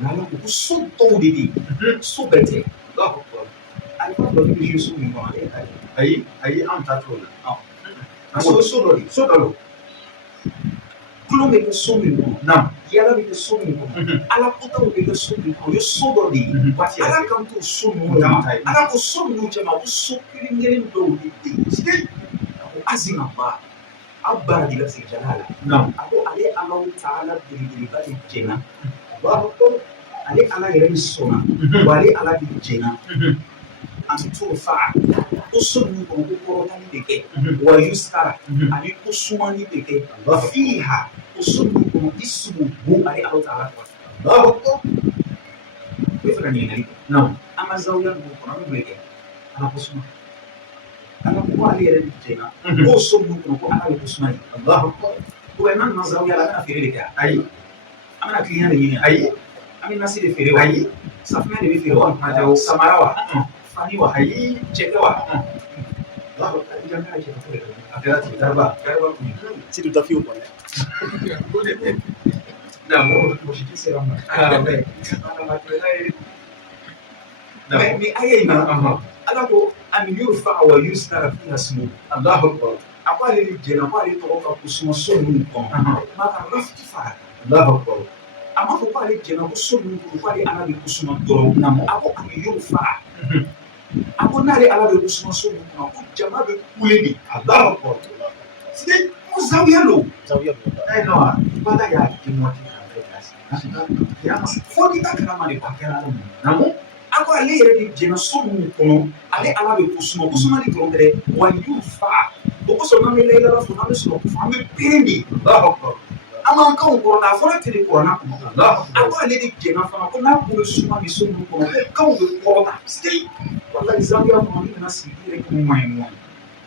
Nala ko so to didi. So bete. Allahu Akbar. Ai ko do bi Yesu mi ko ai am ta to na. So do. Kulo me ko so mi ko. Na. Yala me ko so mi ko. Ala ko to me ko so mi ko. Yo so do di. Ala kam to so mi ko. Ala ko so mi ko ma ko so kiringere do di. Sidi. Azina ba. Abba di la jalala. Na. Ako ale Allah Ta'ala diri ba di jena. Allahu Akbar. Ale ala yɛrɛ ni sɔnna wa ale ala de jɛnna an t'o fa ko so ninnu kɔnɔ ko kɔrɔtali bɛ kɛ wa yusara ani ko sumani bɛ kɛ fiha ko so ninnu kɔnɔ isubu bo ale ala ta'ala kɔfɛ Allahu Akbar. N bɛ fɛ ka ɲininkali kɛ an ka zawiya ninnu kɔnɔ an bɛ kɛ ala ko suma ala ko ale yɛrɛ de jɛnna ko so ninnu kɔnɔ ko ala bɛ ko suma ye Allahu Akbar. Ko n'an nana zawiya la an bɛna feere de kɛ ayi an bɛna kiliyan de ɲini ayi. Ami nasi de feere wa ayi safunɛ de bɛ feere wa samara wa fani wa ayi cɛkɛ wa a kɛra ten garaba kun Si tu tafiyo kɔnɔ na mɔgɔ si sera ma mais a ye na ala ko ani y'o faga wa y'o sara fi hasmu Allahu Akbar. A ko ale de jɛnna ko ale tɔgɔ ka kusuma so ninnu kɔnɔ maa ka rafiki faga Allahu Akbar. A ma fɔ ko ale jɛnna ko so ninnu kɔnɔ ko ale ala bɛ kusuma dɔrɔn a ko ani y'o faga a ko n'ale ala bɛ kusuma so ninnu kɔnɔ ko jama bɛ kule de Allahu Akbar. C'est ko zawiya lo non bala y'a di mɔti fo ni ta kalama de ba kɛra ala mun a ko ale yɛrɛ de jɛnna so ninnu kɔnɔ ale ala bɛ kusuma ni dɔrɔn tɛ wa y'o faga o kosɔn n'an bɛ layɛlɛ fɔ n'an bɛ sɔrɔ fɔ an bɛ bere de Allahu Akbar. A man kanw kɔrɔ a fɔra tele kɔrɔna kɔnɔ a ko ale de jɛnna fana ko n'a kun bɛ suma ni so ninnu kɔnɔ kanw bɛ kɔrɔta sigi walahi zawiya kɔnɔ ni nana sigi yɛrɛ ko man ɲi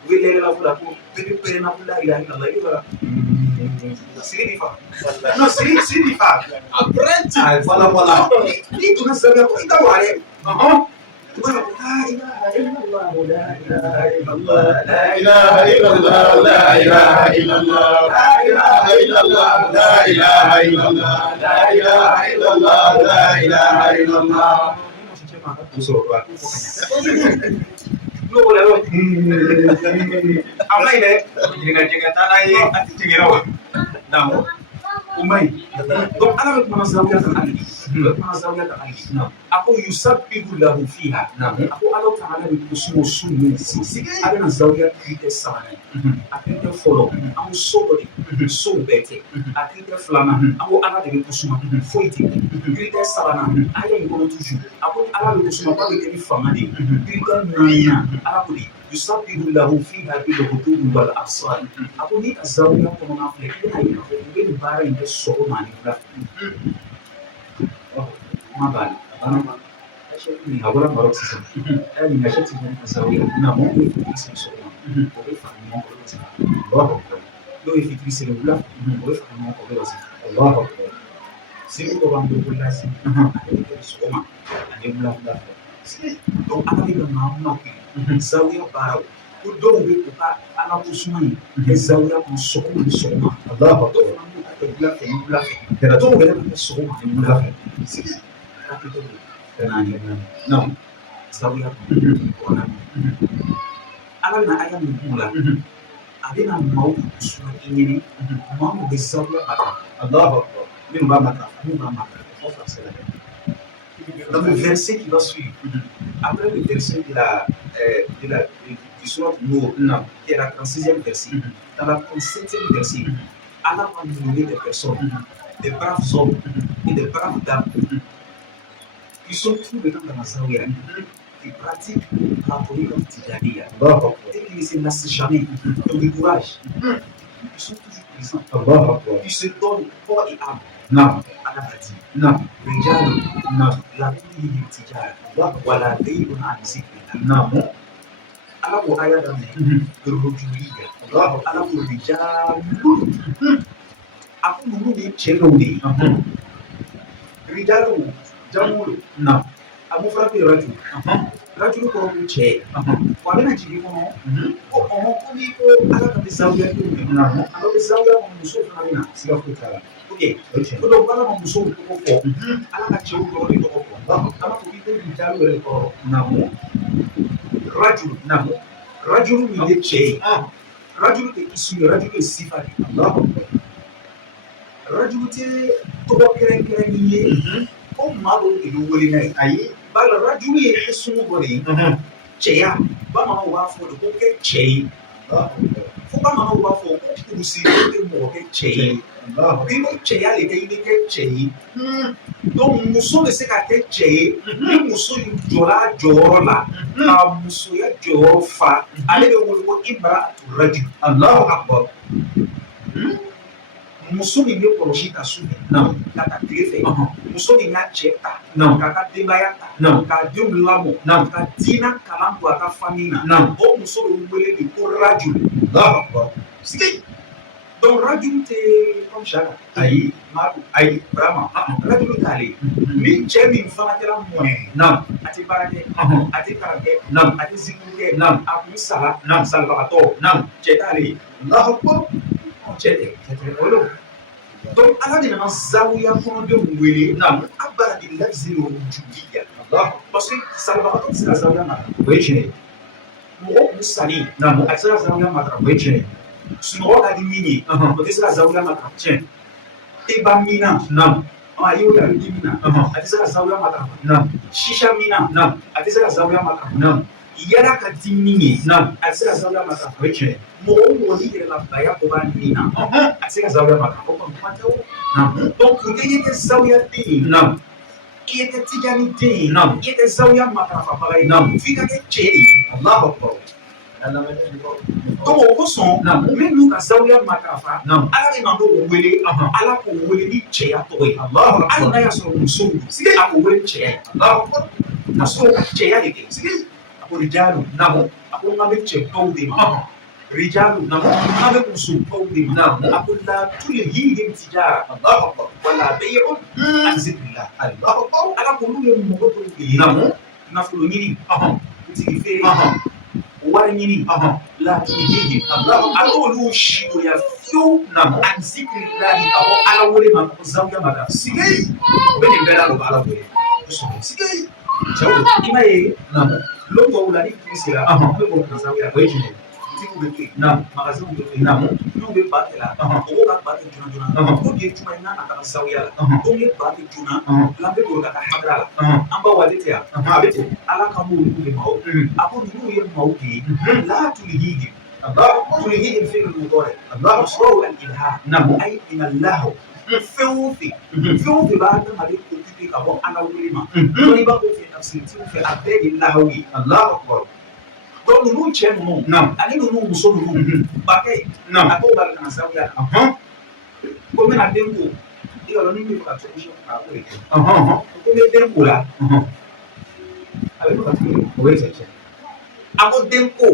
u bɛ layɛlɛ la fɔla ko bɛɛ bɛ pɛrɛnna ko la ilaha illallah i b'a sigi di fa non sigi di fa après voilà ni donna zawiya kɔnɔ i t'a wa dɛ لا إله إلا الله لا إله إلا الله لا إله إلا الله لا إله إلا الله لا إله إلا الله لا إله إلا الله لا إله إلا الله لا إله إلا الله no boleh lo amai deh jangan tanah ye ati jangan awak namu umai donc ala bɛ kuma zawiya kan hali bɛ kuma zawiya kan hali a ko yusabbihu lahu fiha a ko ala ta'ala bɛ kusuma su ninnu sigi a bɛna zawiya critère sabanan a critère fɔlɔ an ko so dɔ de so bɛɛ tɛ a critère filanan an ko ala de bɛ kusuma foyi tɛ critère sabanan a ye nin kɔnɔ toujours a ko ala bɛ kusuma k'a bɛ kɛ ni fanga de ye critère naaninan ala ko de yusabbihu lahu fiha bil-ghuduwwi wal-asal a ko ni a zawiya kɔnɔna filɛ i bɛna ye k'a fɔ u bɛ nin baara in kɛ sɔgɔma ani wula kuma b'a la bana ma a bɔra Maroc sisan a ye nin ka ti ka zawiya na mɔgɔw bɛ fitiri siri sɔgɔma o bɛ fara ɲɔgɔn kɔ ka se Allahu Akbar dɔw ye fitiri siri wula o bɛ fara ɲɔgɔn kɔ ka se Allahu Akbar siri dɔ b'an bolo lasi a bɛ kɛ sɔgɔma ani wula donc ala bɛ ka maa ma zawiya baaraw ko dɔw bɛ u ka ala kusuma in kɛ zawiya kɔnɔ sɔgɔma ni sɔgɔma Allahu Akbar dɔw fana b'u ka kɛ wula fɛ ni wula fɛ dɔw yɛrɛ bɛ kɛ sɔgɔma ni wula fɛ sigi hakili ka n'a ɲɛ non zawiya kɔnɔ ala bɛna aya min k'u la a bɛna maaw kusuma i ɲini maa min bɛ zawiya matarafa Allahu Akbar minnu b'a matarafa minnu b'a matarafa fɔ farasi la dɛ. Donc le verset qui va suivre, après le verset du sourate Nour, qui est la 36e verset, dans la 37e verset, Allah va nous donner des personnes, des braves hommes et des braves dames, qui sont tous les temps dans la zawiya, qui pratiquent la polygame tijaniya, et qui ne se lassent jamais, donc du courage. Ils sont toujours présents, ils se donnent corps et âme. Non. نعم رجال نعم لا تلهيهم تجارة ولا بيع عن ذكر الله نعم ألم أيضا الرجولية ألم رجال أكون نودي شنودي رجال جمول نعم أمفرد رجل رجل كرم شيء وأنا جيبي كمان كوني كو على كذا زاوية نعم أنا بزاوية من نشوف نبينا سيأخذ كلام ok ko donc ala ma muso tɔgɔ fɔ ala ka cɛw dɔrɔn de tɔgɔ fɔ ala ko k'i tɛ nin jaabi yɛrɛ kɔrɔ namu rajulu min ye cɛ ye rajulu tɛ isu ye rajulu ye sifa de rajulu tɛ tɔgɔ kɛrɛnkɛrɛnnen ye ko maa dɔw de bɛ wele n'a ye ayi bari rajulu ye hɛsumu dɔ de ye cɛya bamananw b'a fɔ de ko kɛ cɛ ye fo bamananw b'a fɔ ko kurusi tɛ mɔgɔ kɛ cɛ ye i bɛ cɛya de kɛ i bɛ kɛ cɛ ye donc muso bɛ se ka kɛ cɛ ye ni muso in jɔra a jɔyɔrɔ la ka musoya jɔyɔrɔ fa ale bɛ wele ko imra'atu rajul Allahu akbar muso min bɛ kɔlɔsi ka su fɛ ka taa tile fɛ muso min y'a cɛ ta k'a ka denbaya ta k'a denw lamɔ ka diinɛ kalan don a ka famille na o muso bɛ wele de ko rajul Allahu akbar sigi donc rajul tɛ comme saka ayi madu ayi vraiment rajul t'ale ni cɛ min fana kɛra mɔnɛ a tɛ baara kɛ a tɛ kalan kɛ a tɛ zikiri kɛ a kun sala salibagatɔ cɛ t'ale Allahu akbar cɛ tɛ olu donc ala de nana zawiya kɔnɔdenw wele abara de lafzili o judiya parce que salibagatɔ tɛ se ka zawiya mara o ye tiɲɛ ye mɔgɔ kun sali a tɛ se ka zawiya mara o ye tiɲɛ ye sunɔgɔ ka di min ye o tɛ se ka zawiya matarafa tiɲɛ e ba mina a y'o la a bɛ di min na a tɛ se ka zawiya matarafa sisa mina a tɛ se ka zawiya matarafa yala ka di min ye a tɛ se ka zawiya matarafa o ye tiɲɛ ye mɔgɔ o mɔgɔ n'i yɛrɛ la baya ko b'a nin na a tɛ se ka zawiya matarafa o kɔni kuma tɛ o donc pour que i kɛ zawiya den ye i ye kɛ tijani den ye i ye kɛ zawiya matarafabaga ye f'i ka kɛ cɛ de ye Allahu akbar donc o kosɔn min n'u ka zawiya matarafa ala de nana o wele ala k'o wele ni cɛya tɔgɔ ye hali n'a y'a sɔrɔ muso don a k'o wele cɛya ye ka sɔrɔ ka cɛya de kɛ a ko rijalu a ko n ka bɛ cɛ baw de ma rijalu n ka bɛ muso baw de ma a ko la tulhihim tijara wala bay'un an zikrillah ala k'olu ye mɔgɔ dɔw de ye nafolo ɲini butigi feere wari ɲini la tulhihim a t'olu sidoya fiyewu an zikrillahi ka bɔ ala wele ma ko zawiya ma ka sigi o bɛ nin bɛɛ la o bɛ ala wele sigi cɛw i m'a ye lon dɔw la ni tigi sera an bɛ bɔ ka zawiya o ye tiɲɛ ye butigiw bɛ to yen magasinw bɛ to yen n'u bɛ ba kɛ la mɔgɔw ka ba kɛ joona joona o de ye juma ye n'a ka taga zawiya la donc ni ba kɛ joona l'an bɛ bolo ka taa hadara la an ba waati tɛ yan a bɛ ten ala ka m'olu de ma o a ko ninnu ye maaw de ye la tulhihim tulhihim fɛn min tɔgɔ ye sɔrɔ al-ilha ayi inalahu fɛn o fɛn b'a adamaden occupé ka bɔ ala wele ma dɔnniba ko fɛ tafsiritigiw fɛ a bɛɛ de lahaw ye Allahu akbar donc ninnu cɛ ninnu ani ninnu muso ninnu bakɛ a ko b'a kana zawiya la ko n bɛna den ko i y'a dɔn ni min bɛ ka cogo ka o de kɛ ko n bɛ den ko la a bɛ ka cogo o ye cɛ a ko den ko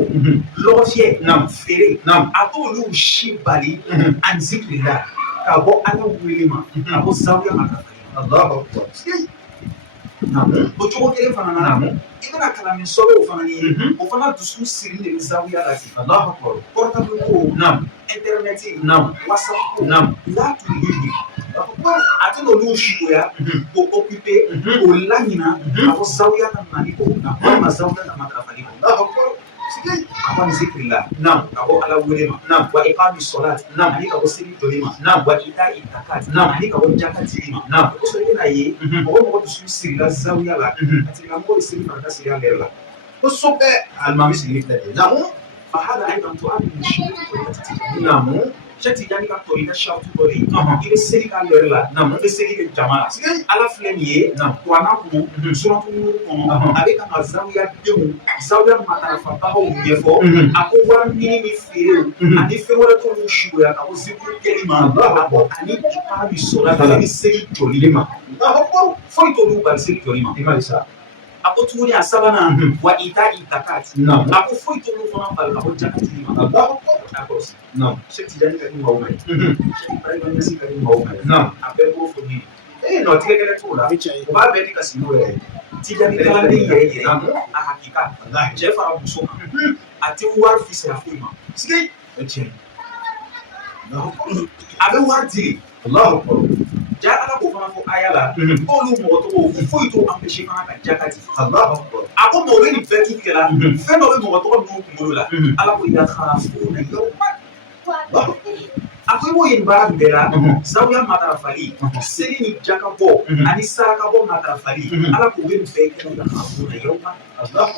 lɔgɔfiyɛ feere a t'olu si bali an zikirila ka bɔ ala wele ma a ko zawiya ma ka Allahu akbar o cogo kelen fana na i bɛna kalanden sɔrɔ o fana ye o fana dusu siri de bɛ zawiya la ten Allahu akbar portable ko internet whatsapp ko la tulhihim a tɛ n'olu sidoya k'o occupé k'o laɲina a ko zawiya ka nali ko walima zawiya ka matarafali ko Allahu akbar sigi a ko an zikirila ka bɔ ala wele ma wa iqami solat ani ka bɔ seli jɔli ma wa ita'i zakat ani ka bɔ jaka dili ma o kosɔn i bɛna ye mɔgɔ mɔgɔ dusu sirila zawiya la a tigilamɔgɔ ye seli fana ka siri a lɛrɛ la kosɛbɛ alimami sigilen filɛ nin ye فهذا أيضا تؤمن الشيء cɛ tijani ka tɔri ka sartu dɔ de ye i bɛ seli ka lɛrɛ la i bɛ seli kɛ jama la ala filɛ nin ye kuranna kɔnɔ suratu nuru kɔnɔ a bɛ ka nka zawiya matarafabagaw ɲɛfɔ a ko wari ɲini ni feerew ani fɛn wɛrɛ t'olu sidoya ka bɔ zikiri kɛli ma a ko ani iqaami solat ni seli jɔli ma foyi t'olu bali seli jɔli ma i ma sa a ko tuguni a sabanan wa ita'i zakat a ko foyi t'olu fana bali ka bɔ jaka dili ma a kɔrɔsi Cheikh Tidiane ka di maaw ma ye Cheikh Ibrahima Niasse ka di maaw ma ye a bɛɛ b'o fɔ min ye nɔ tigɛ kɛlɛ t'o la o b'a bɛɛ di ka sigi n'o yɛrɛ Tidiane kalanden yɛrɛ a hakika cɛ fara muso kan a tɛ wari fisaya foyi ma sigi tiɲɛ a bɛ wari di Allahu akbar. Ja ala ko fana fɔ aya la k'olu mɔgɔ tɔgɔ foyi t'o empêcher fana ka ja ka di. Allahu akbar. A ko mɔgɔ bɛ nin bɛɛ tuuru kɛla fɛn dɔ bɛ mɔgɔ tɔgɔ ninnu kunkolo la ala ko yakhafuna yawman. A ko i b'o yen baara bɛɛ la zawuya matarafali seli ni jaka bɔ ani saraka bɔ matarafali ala k'o bɛ nin bɛɛ kɛ yakhafuna yawman.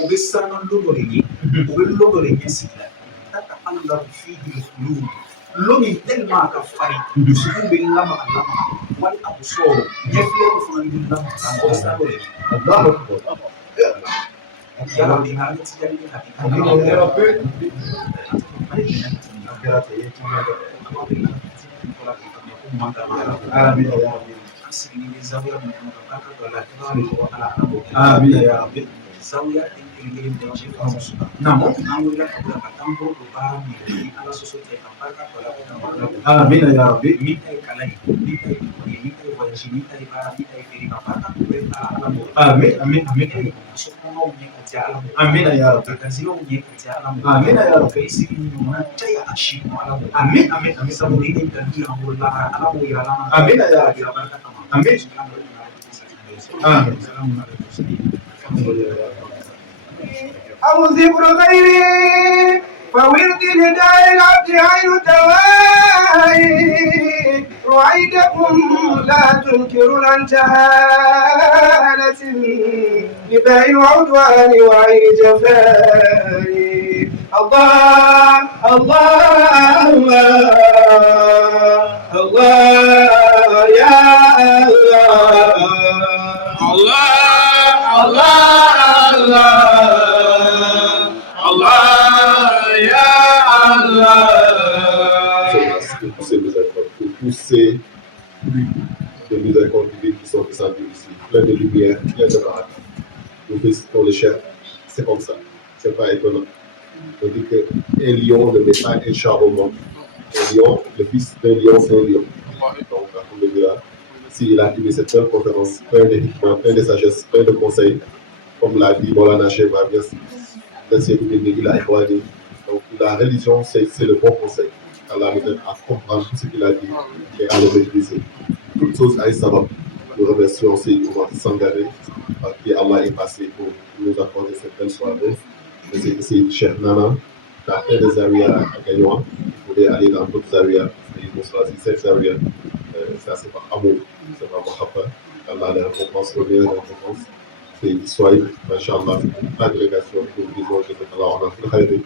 O bɛ saraka lon dɔ de ye o bɛ lon dɔ de ɲɛsigi la tata'allamu fihi al-qulub. Lon min tellement ka farin dusukun bɛ lamaga wali abusar ɲɛfilɛw fana bɛ lamaga o bɛ sira dɔ de ye. Allahu akbar. Ya Rabbi hali tijani ni hakika. Ya Rabbi. Amin ya Rabbi. Asli zawiya min mutaqaka wala tibali wa ala abu. Amin ya Rabbi. Zawiya ingin denci kamu. Namun anggulah kita bertambah beban di ala sesuatu yang apakah wala. Amin ya Rabbi. Minta kalai, minta wajib, minta para, minta diri apakah kita alamu. Amin amin amin. Semua punya kerja alamu. Amin ya Rabbi. Kasih punya kerja alamu. Amin ya Rabbi. Isi mana caya asyik alamu. Amin amin amin. Semua ini terjadi alhamdulillah alamu ya alamu. Amin ya Rabbi. Amin. أو ذكر غيري فورد لداء العبد عين الدواء رعيدكم لا تنكر الانتهالة بداء العدوان وعين جفاء الله الله الله الله يا الله الله الله Ces pluies de miséricorde divine qui sont descendues ici, plein de lumière, plein de paradis. Nous félicitons le chef, c'est comme ça, c'est pas étonnant. On dit qu'un lion ne met pas un char au monde. Un lion, le fils d'un lion, c'est un lion. Donc, alhamdoulilah, s'il a tenu cette belle conférence, plein de hikmah, plein de sagesse, plein de conseils, comme l'a dit Maulana Cheikh Babias, donc la religion, c'est le bon conseil. Allah nous aide à comprendre tout ce qu'il a dit et à le maîtriser. Toute chose a un sabab. Nous remercions Seydi Oumar Sangaré par qui Allah est passé pour nous accorder cette belle soirée. C'est Seydi Cheikh Nana, qui a fait des zawiyas à Gaïwan. Vous pouvez aller dans d'autres zawiyas. Et vous choisissez cette zawiya. Ça, c'est pas amour, c'est pas mahabba. Allah les récompense, le meilleur récompense. Seydi Souaïb, Masha'Allah, la délégation, nous disons que Allah en a fait le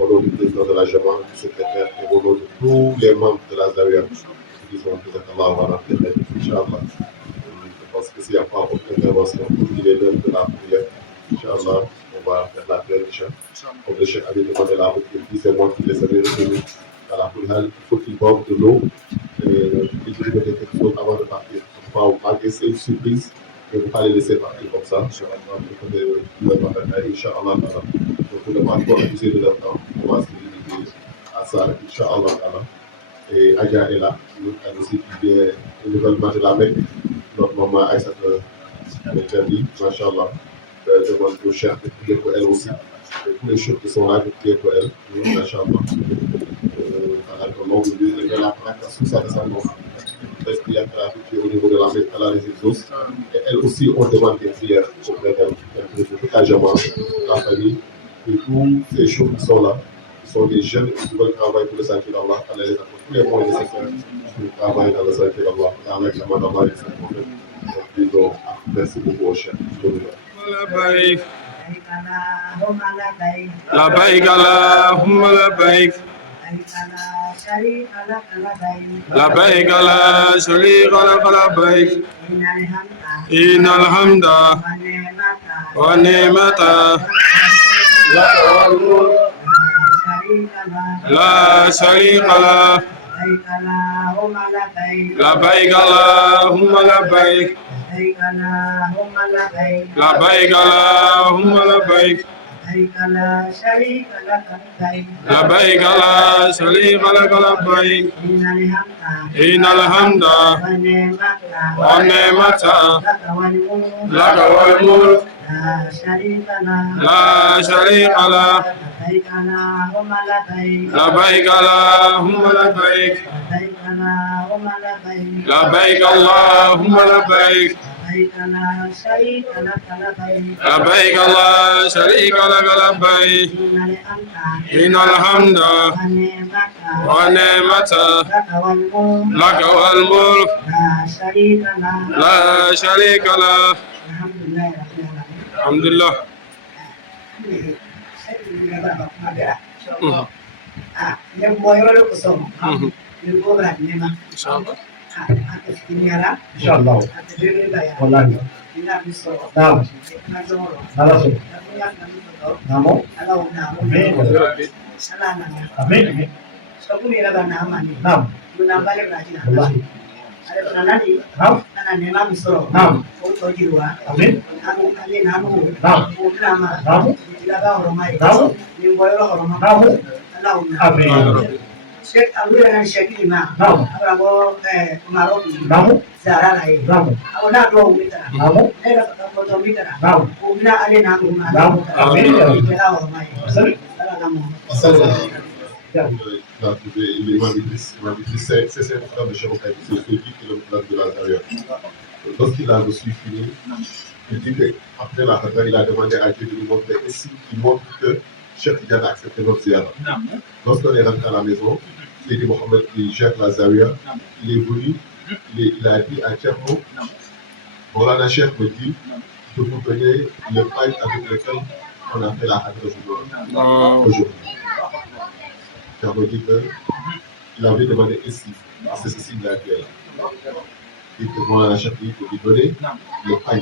au nom du président de la Jama, du secrétaire et au nom de tous les membres de la Zawiya. Nous disons que Allah en a fait le Inch'Allah. Je pense que s'il n'y a pas autre intervention, il est l'heure de la prière. Inch'Allah, on va faire la prière du chef. Comme le chef avait demandé la route, il dit c'est moi qui les avais retenus. À la Poulhal, il faut qu'il boive de l'eau et qu'il grignote quelque chose avant de partir. Malgré c'est une surprise. Et vous ne pas les laisser partir comme ça. Inch'Allah, donc on ne va pas trop abuser de leur temps. On va se limiter à ça, Inch'Allah. Et Adja est là, elle aussi qui vient nouvellement de la Mecque. Notre maman Aïssa Merdi, Masha'Allah, demande au chef de prier pour elle aussi. Et tous les chefs qui sont là, de prier pour elle, Masha'Allah. Elle a longue vie, elle a la pratique sur sa descendance. Parce qu'il y a au niveau de la Mecque, elle a les exauces. Et elle aussi, on demande des prières auprès d'elle. Toute la Jama, la famille, et tous ces choses qui sont là, qui sont des jeunes qui veulent travailler pour le sentier d'Allah. Elle les apporte tous les moyens nécessaires pour travailler dans le sentier d'Allah, dans l'examen d'Allah et ses prophètes. Donc, merci beaucoup au chef. لبيك لبيك اللهم لبيك لبيك لا شريك لك لبيك إن الحمد والنعمة لك والملك لا شريك له لبيك اللهم لبيك لبيك اللهم لبيك لبيك لا شريك لك لبيك إن الحمد والنعمة لك والملك لا شريك له لبيك اللهم لبيك لبيك اللهم لبيك لبيك اللهم لبيك لبيك اللهم لبيك لبيك لا شريك لك لبيك لبيك لا شريك لك لبيك إن الحمد إن الحمد والنعمة والنعمة لك والملك لك والملك لا شريك لك لا شريك له الحمد لله رب العالمين الحمد لله yang boy wala ko som ñu ko la ni ma إن شاء الله ak ci ñara inshallah ak dele ba ya wallahi ina bi so naam na zo ro nala so na ko ya na mi ko namo ala o na mo amin ala na amin amin so ko ni la ba na ma ni naam ñu na bale ba ji na wallahi ala na na ni naam ana ne ma mi so naam ko to ji wa amin anu ale na mo naam ko na ma naam ila ba ro mai naam ni boy ro ro ma naam ala o na amin Sheikh Abu Yana Sheikh Ima naam Abrabo Umaro naam Zara Lai naam Abu na do mita naam ne ga ko do mita naam Umna ale na mu na naam amin ila o mai salut salamu L'imam Idriss, c'est cette femme de Cheikh Okai, c'est celui qui est le plan de la Zaria. Lorsqu'il a reçu fini, il dit qu'après la Hadra, il a demandé à Dieu de lui montrer ici, il montre que Cheikh Tidiane a accepté notre ziara. Lorsqu'on est rentré à la maison, il dit Mohamed qui gère la Zaria, il est venu, il a dit à Tcherno, Molana Cheikh me dit que vous tenez le pain avec lequel on a fait la Hadra aujourd'hui. Tcherno dit qu'il avait demandé ici, c'est ceci il a dit là. Et que Molana Cheikh dit de lui donner le pain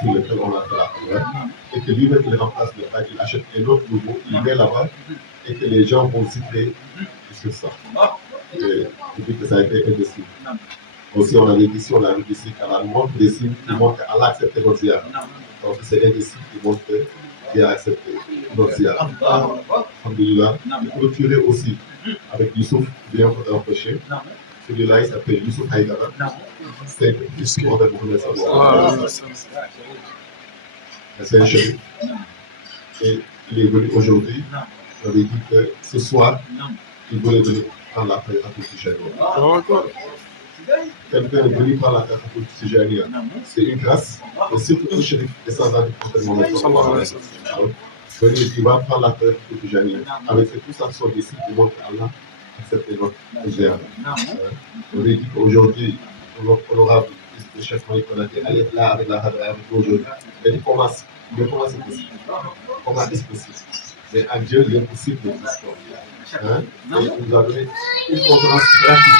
sur lequel on a fait la Hadra. Et que lui-même il remplace le pain, il achète un autre nouveau, il met là-bas et que les gens vont citer sur ça. Et il dit que ça a été indécis. Aussi, on avait dit ici, on avait dit ici qu'Allah montre des signes qui montrent qu'Allah accepte notre ziar. Donc, c'est indécis qui montre qu'il a accepté notre ziar. Alhamdulillah. Il faut clôturer aussi avec Youssouf, bien empêché. Celui-là, il s'appelle Youssouf Haïdara. C'est un discours de Mohamed Sallallahu. C'est un chérif. Et il est venu aujourd'hui. Il avait dit que ce soir, il voulait venir prendre la paix à tout Tijani. Quelqu'un est venu prendre la paix à tout Tijani. C'est une grâce. Et surtout un chérif descendant du prophète Mohamed Sallallahu. Il va prendre la paix à tout Tijani. Avec tout ça, son décide de montrer qu'Allah accepte notre ziar. On lui dit qu'aujourd'hui, honorable le chef Malik Konaté, elle est là avec la Hadra avec nous aujourd'hui. Elle dit comment c'est possible? Comment est-ce possible? Mais à Dieu, l'impossible n'existe pas. Et il nous a donné une conférence gratuite.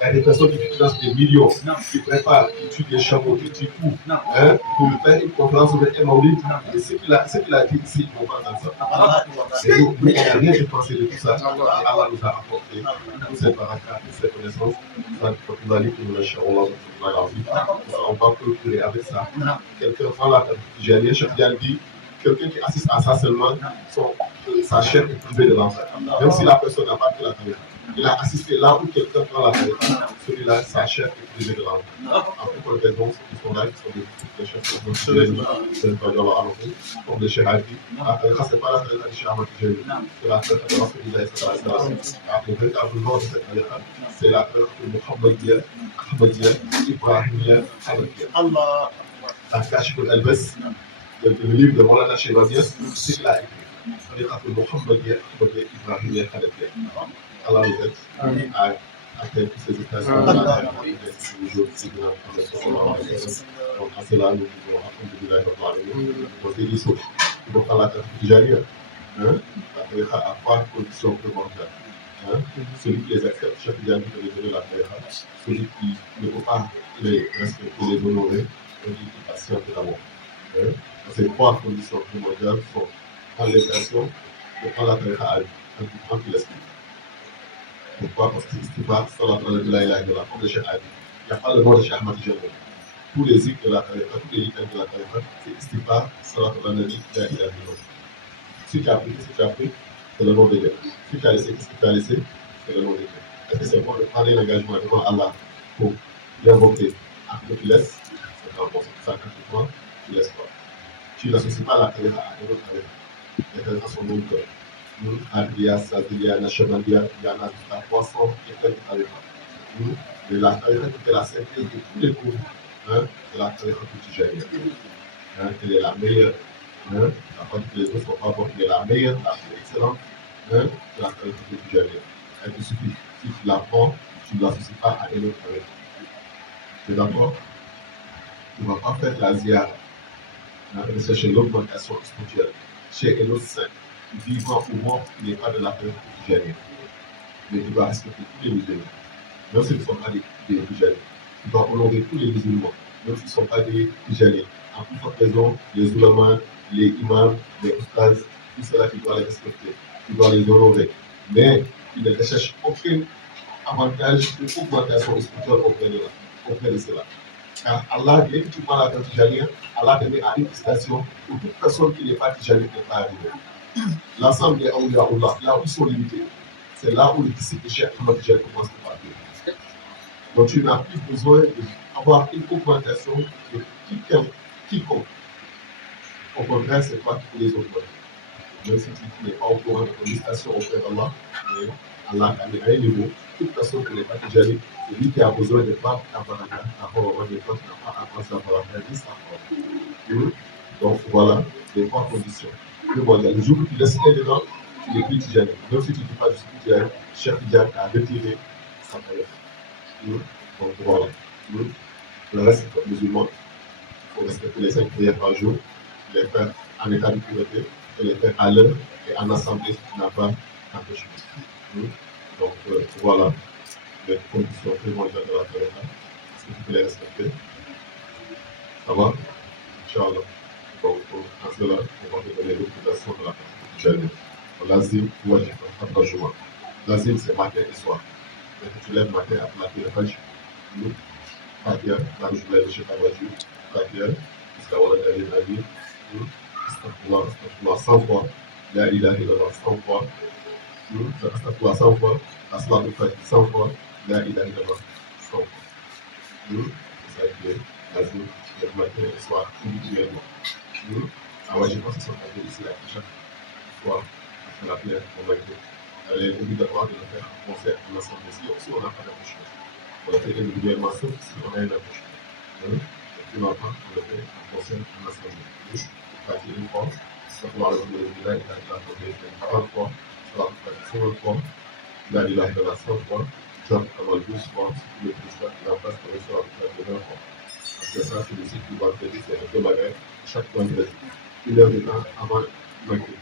Il y a des personnes qui financent des millions, qui préparent, qui tuent des chameaux, qui tuent tout, pour faire une conférence sur le Maulid. Et ce qu'il a dit ici, ils ne vont pas dans ça. Et nous, on n'a rien dépensé de tout ça. Et Allah nous a apporté toutes ces paragraphes, toutes ces connaissances. On va clôturer avec ça. Quelqu'un prend la table. J'ai dit, quelqu'un qui assiste à ça seulement, sa chair est privée de l'enfer. Même si la personne n'a pas pris la tariqa. Il a assisté là où quelqu'un prend la tariqa. Celui-là, sa chair est privée de l'enfer. Après, pour les raisons qui sont là, qui sont des chefs comme le Cheikh Hadi. La tariqa, ce n'est pas la tariqa du Cheikh Ahmad Tijani. C'est la tariqa de Rasulullah. Le véritable nom de cette tariqa, c'est la tariqa de Muhammadiyya, Ahmadiyya, Ibrahimiyya, Hanafiyya. Allah. La Kashif al-Albas. Le livre de Moulana Cheikh c'est qu'il a écrit. On est Muhammadiyya, Ahmadiyya, Ibrahimiyya, Hanafiyya. Allah nous aide à atteindre tous ces états. Donc, à cela, nous pouvons alhamdoulilah. Donc, il faut faire la tariqa tijaniya. La tariqa à 3 conditions primordiales. Celui qui les accepte, chaque Tijani peut les donner la tariqa. Celui qui ne peut pas les respecter, les honorer, on dit qu'il patiente d'abord. Ces 3 conditions primordiales sont en l'impression de prendre la tariqa à lui, en tout qu'il explique. Pourquoi? Parce que Istighfar, comme le Cheikh a dit, il n'y a pas le nom de Cheikh Ahmad Tijani. Tous les zikrs de la tariqa, tous les items de la tariqa, c'est Istighfar, Salat al-Nabi, la ilaha illallah. Si tu as pris, c'est le nom de Dieu. Si tu as laissé, qu'est-ce que tu as laissé? C'est le nom de Dieu. Est-ce que c'est bon de prendre l'engagement devant Allah pour l'invoquer après que tu laisses? C'est pas bon, c'est ça quand tu prends, tu laisses pas. Tu n'associes pas la tariqa à une autre tariqa. Les gens sont nombreux. Adrias, Adria, Nationalia, il y en a jusqu'à 300 et quelques tarifs. Mais la tarifa qui est la synthèse de tous les cours, c'est la tarifa tijaniya. Elle est la meilleure. Après que les autres ne sont pas bonnes, elle est la meilleure, la plus excellente. C'est la tarifa tijaniya. Elle te suffit. Si tu la prends, tu ne l'associes pas à une autre tarifa. Tu es d'accord? Tu ne vas pas faire la ziara. C'est chez l'augmentation spirituelle. Chez un autre saint, vivant ou mort, qui n'est pas de la tarifa tijaniya. Mais tu dois respecter tous les musulmans. Même s'ils ne sont pas des Tijaniens. Tu dois honorer tous les musulmans, même s'ils ne sont pas des Tijaniens. En plus forte raison, les oulémas, les imams, les oustaz, tout cela, tu dois les respecter, tu dois les honorer. Mais tu ne recherches aucun avantage ou augmentation spirituelle auprès de cela. Car Allah, dès que tu parles à un Tijanien, Allah te met à une station où toute personne qui n'est pas Tijanien n'est pas arrivée. L'ensemble des Awliya Allah, là où ils sont limités, c'est là où le disciple de Cheikh Ahmad Tijani commence à partir. Donc tu n'as plus besoin d'avoir une augmentation de quiconque. Au contraire, c'est toi qui peux les augmenter. Même si tu n'es pas au courant de ton station auprès d'Allah, mais Allah a mis à un niveau, toute personne qui n'est pas Tijani, c'est lui qui a besoin de pas avoir des fois qui n'a pas à penser avoir un discours. Donc voilà les trois conditions. Le jour où tu laisses un dedans, tu n'es plus Tijani. Même si tu ne dis pas je suis Tijani, Cheikh Tijani a retiré sa carrière. Donc voilà. Le reste est musulman. Il faut respecter les 5 prières par jour, les faire en état de pureté, et les faire à l'heure et en assemblée qui n'a pas d'empêchement. Donc voilà les conditions primordiales de la prière. Est-ce que tu peux les respecter? Ça va? Inch'Allah. Donc en cela, on va te donner l'obligation de la prière. L'azim, wajib, al-Juma. L'azim, c'est matin et soir. Tu lèves matin à la prière Fajr. Fatiha, là où je voulais le chef à voiture. Fatiha, jusqu'à Wala Dalil Nabi. Astaghfirullah 100 fois. La ilaha illallah 100 fois. Astaghfirullah 100 fois. Asma al-Fatiha 100 fois. La ilaha illallah 100 fois. C'est ça qui est l'azim, le matin et le soir, individuellement. Alors, je pense que c'est ici à chaque fois, après la prière, on va dire. Elle est obligatoire de le faire en concert en ensemble si on n'a pas d'accouchement. On le fait individuellement sauf si on a un accouchement. Et puis maintenant, on le fait en concert en ensemble. Partir une fois, ça va le dire là, il a fait 30 fois, ça va faire 50 fois, là il a fait 100 fois, ça va faire 12 fois, si tu le fais ça, il en passe pour le soir, il a fait 20 fois. Après ça, c'est le cycle du vendredi, c'est un peu bagarre, chaque vendredi. 1 heure de temps avant le maghrib.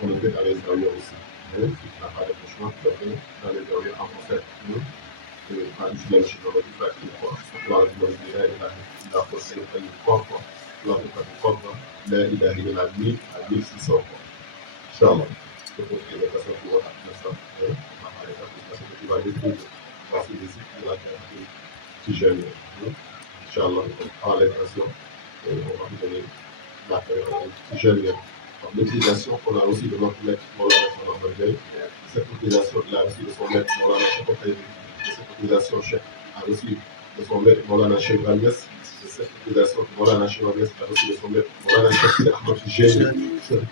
On le fait dans les zawiya aussi. Si tu n'as pas d'accouchement, tu le fais dans les zawiya en concert. Par exemple, je vais le faire une fois. Il a posté le faire 3 fois. Il a fait 3 fois. Là, il arrive à 1600 fois. Inch'Allah. Je pense que les personnes qui vont apprendre ça, parce que tu vas découvrir. Voici les cycles de la thérapie Tijaniya. Inch'Allah, par l'intention, on va vous donner la thérapie Tijaniya. L'utilisation qu'on a aussi de notre maître Maulana Cheikh cette utilisation il a reçu de son maître Maulana Cheikh Otaïbi, cette utilisation Cheikh a reçu de son maître Maulana Cheikh Ibrahim, cette utilisation Maulana Cheikh Ibrahim a reçu de son maître Maulana Cheikh Ahmad Tijani, cette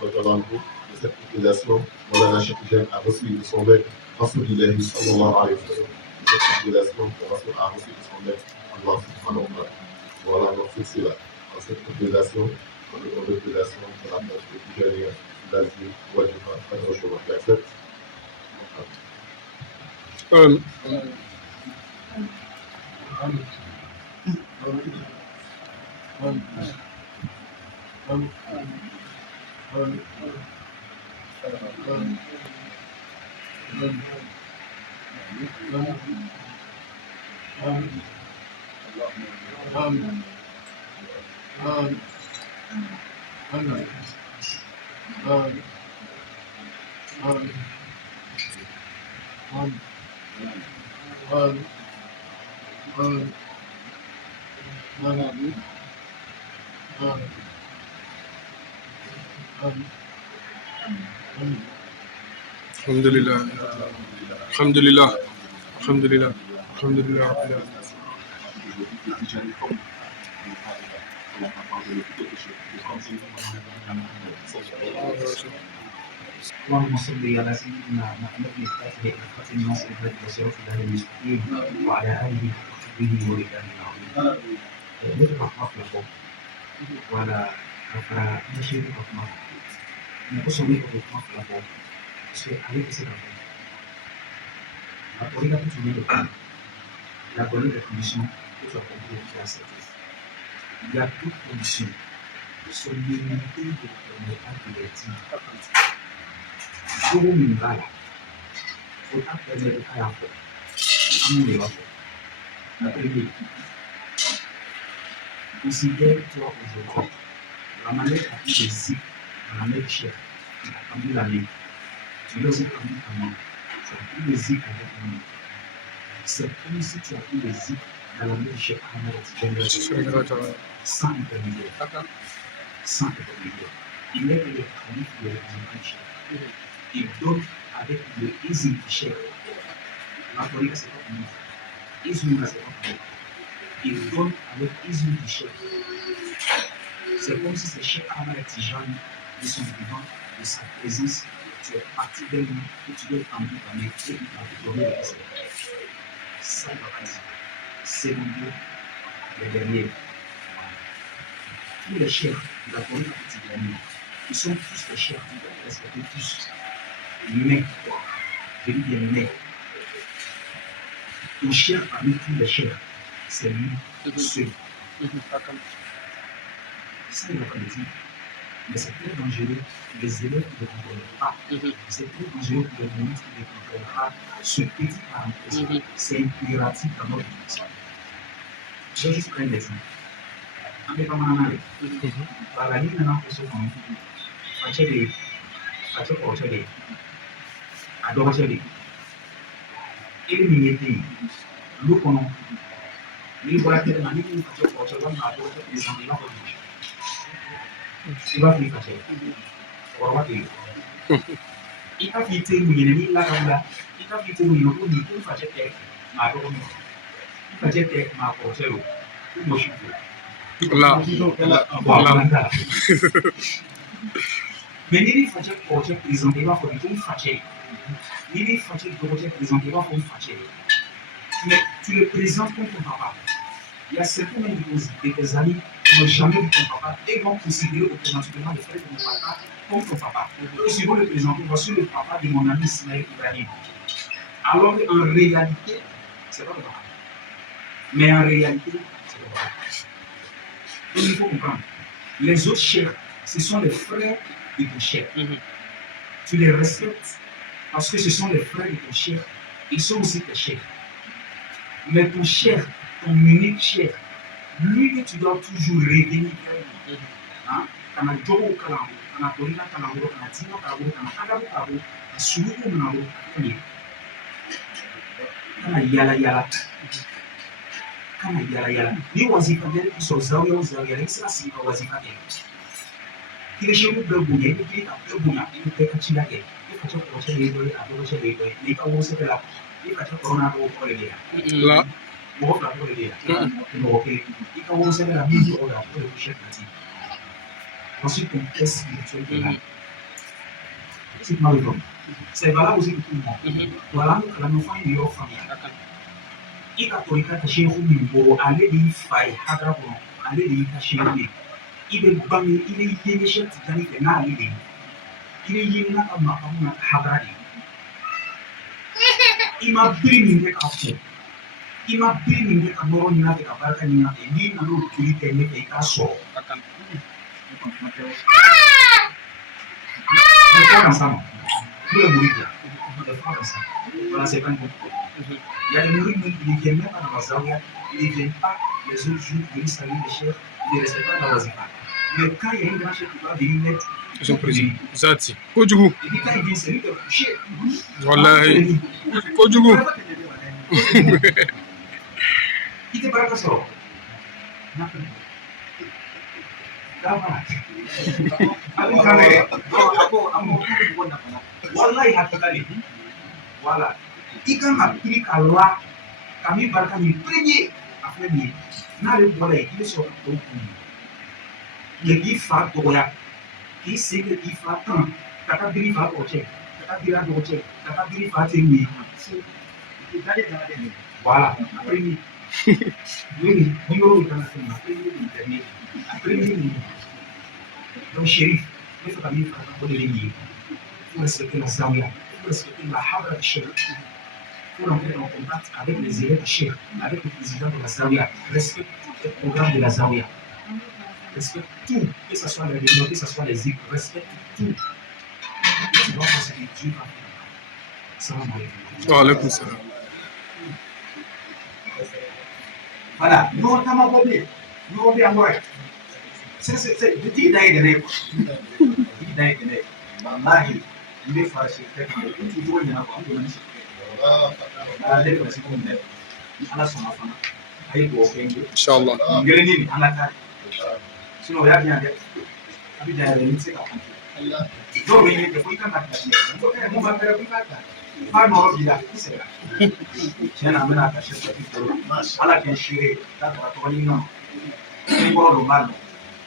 utilisation Maulana Cheikh Tijani a reçu de son maître Rasulillahi sallallahu alayhi wa sallam, cette utilisation que Rasul a reçu de son maître Allah subhanahu wa ta'ala. Voilà, donc c'est là. Dans cette utilisation, l'utilisation de la tâche de Tijaniya, l'azim, wajiba, al-Juma, qui accepte. Alhamdulillah. Alhamdulillah. Alhamdulillah. Alhamdulillah. اللهم صل على سيدنا محمد الفاتح الخاتم الناصر الهادي وصراط الله المستقيم وعلى اله وصحبه ورجاله العظيم. نفرح مطلقه ولا نفرح نشير مطلقه نقص منه مطلقه عليك سبب la police a tout le temps. La police des conditions pour sa compréhension à cette liste. Il y a toutes conditions de solidité de permettre de l'éthique. Pour une balle, il faut permettre à la fois. Amour et la foi. La première. Considère-toi aujourd'hui la manière dont tu décides, la manière chère, comme la main. Tu l'as aussi comme comment. Tu as pris le zik avec lui. C'est comme si tu as pris le zik dans la main de Cheikh Ahmed sans intermédiaire. Sans intermédiaire. Il est électronique de l'électronique. Il donne avec le easy du Cheikh. La police, c'est pas comme ça. Easy, c'est pas comme ça. Il donne avec easy du Cheikh. C'est comme si c'est Cheikh Ahmed Tijani de son vivant, de sa présence. Tu es parti de lui et tu dois t'en dire et il va te donner le respect. Ça, il va pas dire. C'est mon Dieu, le dernier. Tous les chefs de la police quotidienne, ils sont tous les chefs, ils doivent respecter tous. Mais, je dis bien mais, ton chef parmi tous les chefs, c'est lui, seul. Ça, il va pas le dire. Mais c'est très dangereux, les élèves ne comprennent pas. C'est très dangereux pour les ministres qui ne comprennent pas ce petit parenthèse. C'est impératif dans notre éducation. Je vais juste prendre l'exemple. On n'est pas mal à la ligne maintenant, on se fait adoré. Et le ministère, nous connaissons. Nous voyons que la ligne on va adoré les gens. Il va faire ça. On va faire. Il va faire une minute là comme là. Il va faire une minute où il faut faire tech. Ma bonne. Il va faire tech ma porte là. Moi je suis. Là. Mais il faut faire porte présenter va faire une fâché. Il faut faire porte présenter va faire une fâché. Mais tu le présentes comme ton papa. Il y a certains de tes amis qui n'ont jamais vu ton papa et vont considérer automatiquement le frère de mon papa comme ton papa. Et si vous le présentez, voici le papa de mon ami Ismaël Ibrahim. Alors qu'en réalité, c'est pas ton papa. Mais en réalité, c'est ton papa. Donc il faut comprendre. Les autres chefs, ce sont les frères de ton chef. Tu les respectes parce que ce sont les frères de ton chef. Ils sont aussi tes chefs. Mais ton chef, ton unique chef, lui que tu dois toujours revenir vers lui. Kana jogo kalango, kana torina kalango, kana tino kalango, kana agabu kalango, kana suluku kalango, kana yala. Kana yala. Ni wazifa gani kisozawi au zawi ya sasa si wazifa gani. Kile shemu bebunya, ni kile bebunya, ni peka chila ke. Ni kacho kwa chele doi, abo chele doi. Ni ka wose pela, ni kacho corona ko kole dia. La. Mo ka kole dia. Mo ke. Ni ka wose pela bibi o la ko chef nati. Ensuite, on teste spirituel de l'âme. C'est malheureux. C'est valable aussi pour tout le monde. Voilà, nous allons faire une meilleure famille. Il y a des cas de chez nous, aller y faire, aller y cacher. Il est banni, il est y chez Titanic et Nali. Il est y na comme ma Habrani. Il m'a pris une décapée. Il m'a pris une décapée. Il m'a pris une décapée. Il m'a pris une décapée. Il m'a pris une décapée. On fait ensemble. Tout le bruit là. On fait ensemble. Voilà, c'est pas une bonne chose. Il y a des nourris qui ne viennent même pas dans la zaouia. Ils ne viennent pas les autres jours venir saluer les chefs. Ils ne respectent pas la wazifa. Mais quand il y a un grand chef qui va venir mettre. Ils sont présents. Zati. Kojugu. Et puis quand il vient, c'est lui qui va coucher. Wallahi. Kojugu. Il te parle comme ça. Wallahi hakikali. Voilà. Ikan applique à loi, kami barka ni premier après ni. n'ale bɔra yen i bɛ sɔrɔ ka tɔw kun ye k'i fa dɔgɔya k'i sen kɛ k'i fa tan ka taa biri fa tɔgɔ cɛ ka taa biri a dɔgɔ cɛ ka taa biri fa tɛ min ye voilà après ni yɔrɔ min kan ka fɛn après ni nin tɛ ne après ni nin donc Chérif ne fɛ ka min fara kan o de ye nin ye faut respecter la zawiya faut respecter la hadra du cheikh faut rentrer en contact avec les élèves du cheikh avec le président de la zawiya respecte tous les programmes de la zawiya respecte tout que ce soit les réunions que ce soit les zikr respecte tout tu vas voir ce que Dieu va faire. Salam alaikum. Wa alaikum salam. Voilà, nous on t'a envoyé, nous on vient voir. C'est de dire d'ailleurs, wallahi, il est fâché, toujours il y en a pas de manière. Allez, c'est comme ça. Allah son enfant, aïe bon, Inch'Allah. Grenini, Allah ta. Sinon, il y a bien des. Abi d'ailleurs, il sait pas. Donc, il est faut y quand on va faire plus tard. Pas non, il a c'est là. Tiens, on a attaché ce petit peu. Allah qui est chéri, là, tu vas trouver non. C'est quoi le mal?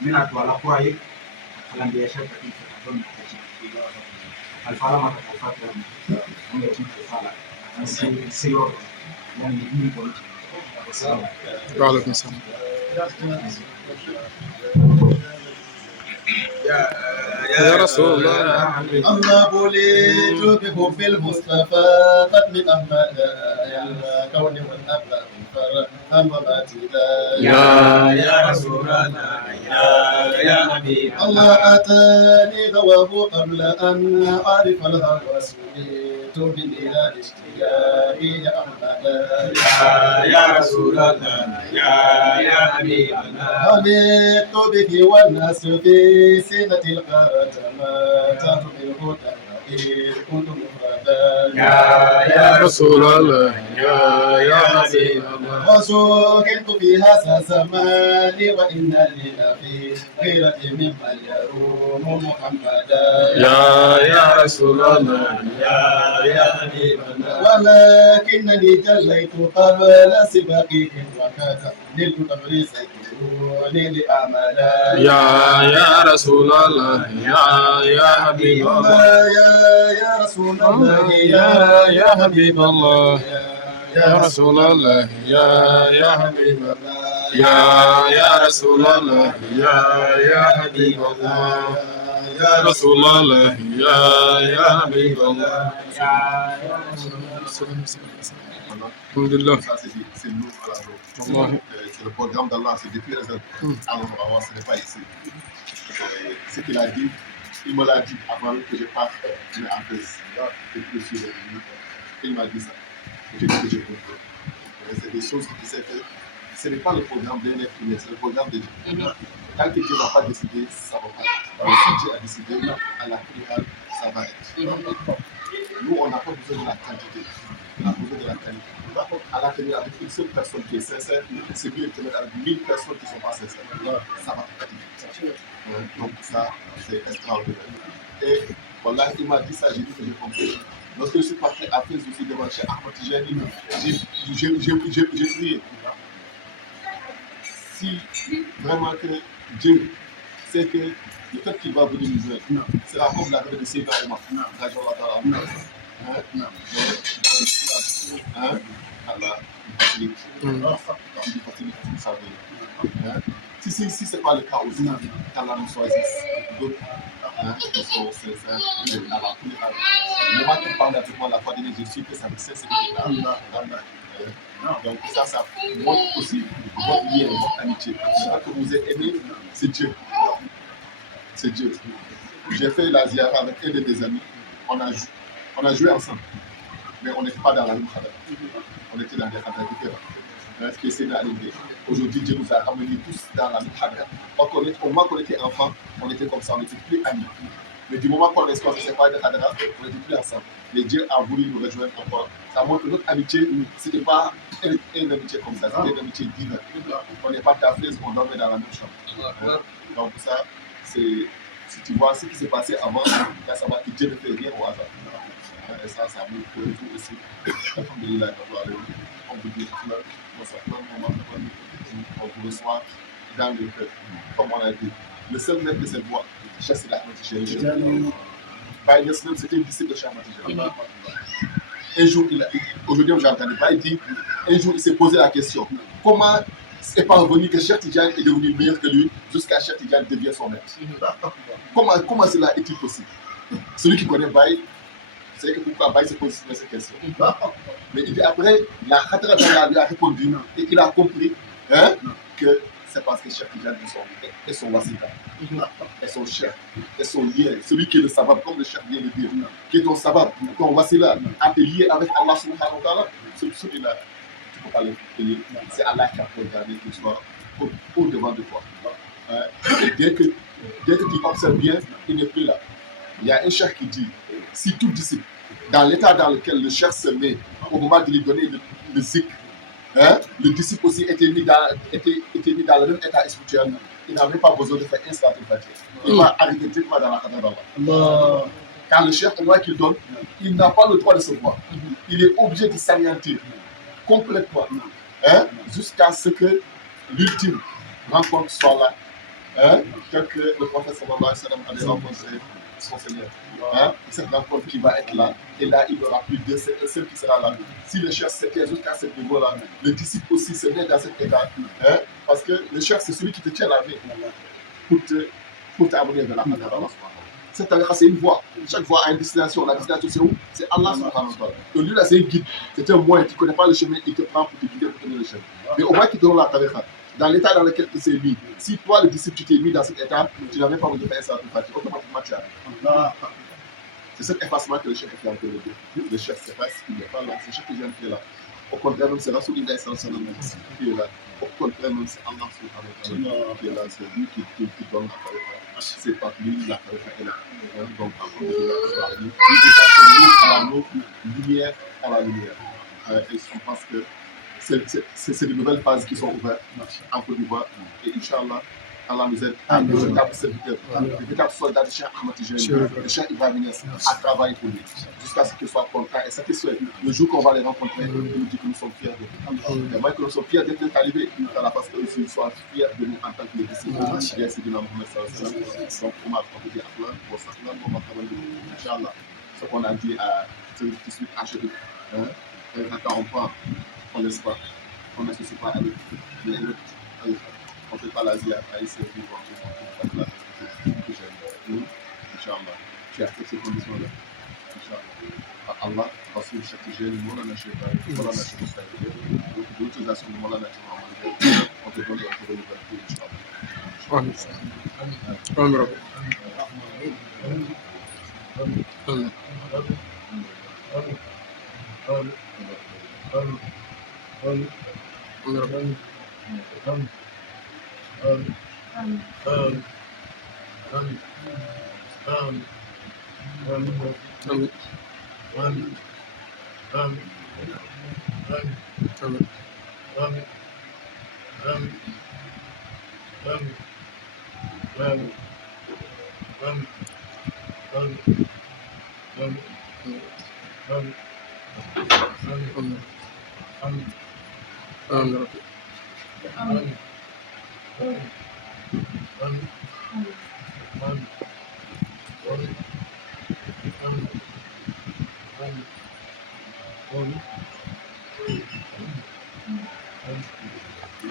Mais là, tu vas la croire. Allah dit chef petit peu. Alpha la mata pour faire. On est tout pour ça. C'est yor. On est venu pour le. Wa alaikum salam. يا رسول الله أما بوليت بحب المصطفى قد من أحمد يا كوني والأبلاء فرحم وماتدا يا رسول الله يا حبيب الله أتاني غواه قبل أن أعرف الهوى سميت بالإله اشتياقي يا أحمد يا رسول الله يا حبيب الله علقت به والناس في سنة الخاتمات بالهدى إذ كنت مفردا يا رسول الله يا حبيب الله وسكنت فيها زماني وإن لي في غيرة ممن يروم محمدا يا رسول الله يا حبيب الله ولكنني جليت قبل سباقه وكذا نلت تبريز دوني لأعمالا يا رسول الله يا حبيب الله يا رسول الله يا حبيب الله يا رسول الله يا حبيب الله يا رسول الله يا حبيب الله يا رسول الله يا حبيب الله الحمد لله. Ça, c'est nous à la Allah. C'est le programme d'Allah, c'est depuis les Alors, ce n'est pas ici. Ce qu'il a dit, il me l'a dit avant que je parte en thèse. Et puis, je suis revenu. Et il m'a dit ça. J'ai dit que j'ai compris. C'est des choses qui s'est fait. Ce n'est pas le programme d'un être humain, c'est le programme de Dieu. Tant que Dieu n'a pas décidé, ça ne va pas. Mais si Dieu a décidé, à la finale, ça va être. Nous, on n'a pas besoin de la quantité, on a besoin de la qualité. À la finale, avec une seule personne qui est sincère, c'est mieux que avec 1000 personnes qui ne sont pas sincères. Ça va être. Donc ça, c'est extraordinaire. Et voilà, il m'a dit ça, j'ai dit que j'ai compris. Lorsque je suis parti à Fès aussi devant chez Ahmed Tijani, j'ai prié. Si vraiment que Dieu sait que le fait qu'il va venir nous joindre sera comme la vie de Seyda Omar. Allah, si ce n'est pas le cas aussi, qu'Allah nous choisisse d'autres qui sont sincères, le moment qu'il parle avec moi la fois dernière, je suis que ça me sincérité. Donc ça montre aussi votre lien, votre amitié. Ce que vous êtes aimé, c'est Dieu. C'est Dieu. J'ai fait la ziara avec un de mes amis. On a joué ensemble. Mais on n'était pas dans la même khadra. On était dans des khadras différents. Aujourd'hui, Dieu nous a ramenés tous dans la même khadra. Au moment qu'on était enfants, on était comme ça, on n'était plus amis. Mais du moment qu'on s'est séparés de khadra, on n'était plus ensemble. Mais Dieu a voulu nous rejoindre encore. Ça montre que notre amitié, ce n'était pas une amitié comme ça, c'était une amitié divine. On n'est pas taffés, on dormait dans la même chambre. Donc ça, c'est, si tu vois ce qui s'est passé avant, là, ça va que Dieu ne fait rien au hasard. Et ça montre que tout aussi. on vous dit fleur, on vous reçoit dans le cœur, comme on a dit. Le seul maître de cette voie, Cheikh Sidi Ahmed Tijani. Baye Niass même, c'était un disciple de Cheikh Ahmed Tijani. Un jour, aujourd'hui, j'ai entendu Baye dire, un jour, il s'est posé la question, comment c'est parvenu que Cheikh Tijani est devenu meilleur que lui jusqu'à Cheikh Tijani devient son maître? Comment cela est-il possible? Celui qui connaît Baye, c'est que pourquoi Baye se pose cette question. Mais il dit après, la Khadra Dalla lui a répondu et il a compris que c'est parce que Cheikh Tijani est son wasita, est son chef, est son lien, celui qui est le sabab, comme le chef vient de dire, qui est ton sabab, ton wasila, à te lier avec Allah subhanahu wa ta'ala. Celui-là, tu ne peux pas le payer. C'est Allah qui a regardé que tu sois au devant de toi. Et dès que tu observes bien, il n'est plus là. Il y a un chef qui dit, si tout disciple, dans l'état dans lequel le chef se met, au moment de lui donner le zikr, le disciple aussi était mis dans le même état spirituel, il n'a même pas besoin de faire un salat al-Fatiha. Il va arriver directement dans la Khadra d'Allah. Quand le chef, au moment qu'il donne, il n'a pas le droit de se voir. Il est obligé de s'orienter complètement jusqu'à ce que l'ultime rencontre soit là. Tel que le prophète sallallahu alayhi wa sallam avait rencontré son Seigneur. Cette rencontre qui va être là, et là il n'y aura plus de celle qui sera là. Si le chef s'était jusqu'à ce niveau-là, le disciple aussi se met dans cet état, parce que le chef c'est celui qui te tient la main pour t'amener vers la Khadra d'Allah. Cette tariqa c'est une voie, chaque voie a une destination. La destination c'est où? C'est Allah subhanahu wa ta'ala. Donc lui là c'est un guide, c'est un moyen, tu ne connais pas le chemin, il te prend pour te guider pour te donner le chemin. Mais au moins qu'il te donne la tariqa, dans l'état dans lequel tu t'es mis, si toi le disciple tu t'es mis dans cet état, tu n'avais pas besoin de faire ça, automatiquement tu arrives. C'est cet effacement que le chef est en train de dire. Le chef s'efface, il n'est pas là, c'est le chef qui est là. Au contraire, même c'est Rasulullah sallallahu alayhi wa sallam qui est là. Au contraire, même c'est Allah subhanahu wa ta'ala qui est là, c'est lui qui donne la tariqa. C'est pas lui, la tariqa est là. Donc, nous, lumière à la lumière. Et je pense que c'est de nouvelles phases qui sont ouvertes en Côte d'Ivoire. Et Inch'Allah, Allah nous aide à nos véritables serviteurs, les véritables soldats de Cheikh Ahmed Tijani, de Cheikh Ibrahim Niass, à travailler pour lui, jusqu'à ce qu'ils soient contents et satisfaits. Le jour qu'on va les rencontrer, nous dit que nous sommes fiers d'eux. Et moi, que nous sommes fiers d'être talibés, parce qu'ils soient fiers de nous en tant que les disciples. Bien, c'est de la Mohamed sallallahu alayhi wa sallam. Donc, on va dit à plein, pour ça, on va travailler de nous. Inch'Allah, ce qu'on a dit à celui qui suit acheter. Quand on prend, on ne laisse pas, on n'associe pas avec les autres. On ne fait pas la zia à essayer de voir que j'aime. Inch'Allah, tu as fait ces conditions-là. Inch'Allah. Allah, parce que chaque jeune, mon anaché, mon anaché, l'utilisation de mon anaché, on te donne un peu de liberté,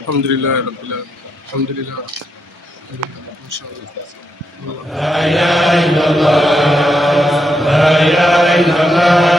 Alhamdulillah Rabbil Alamin. Alhamdulillah. Inshallah. La ilaha illallah, la ilaha illallah.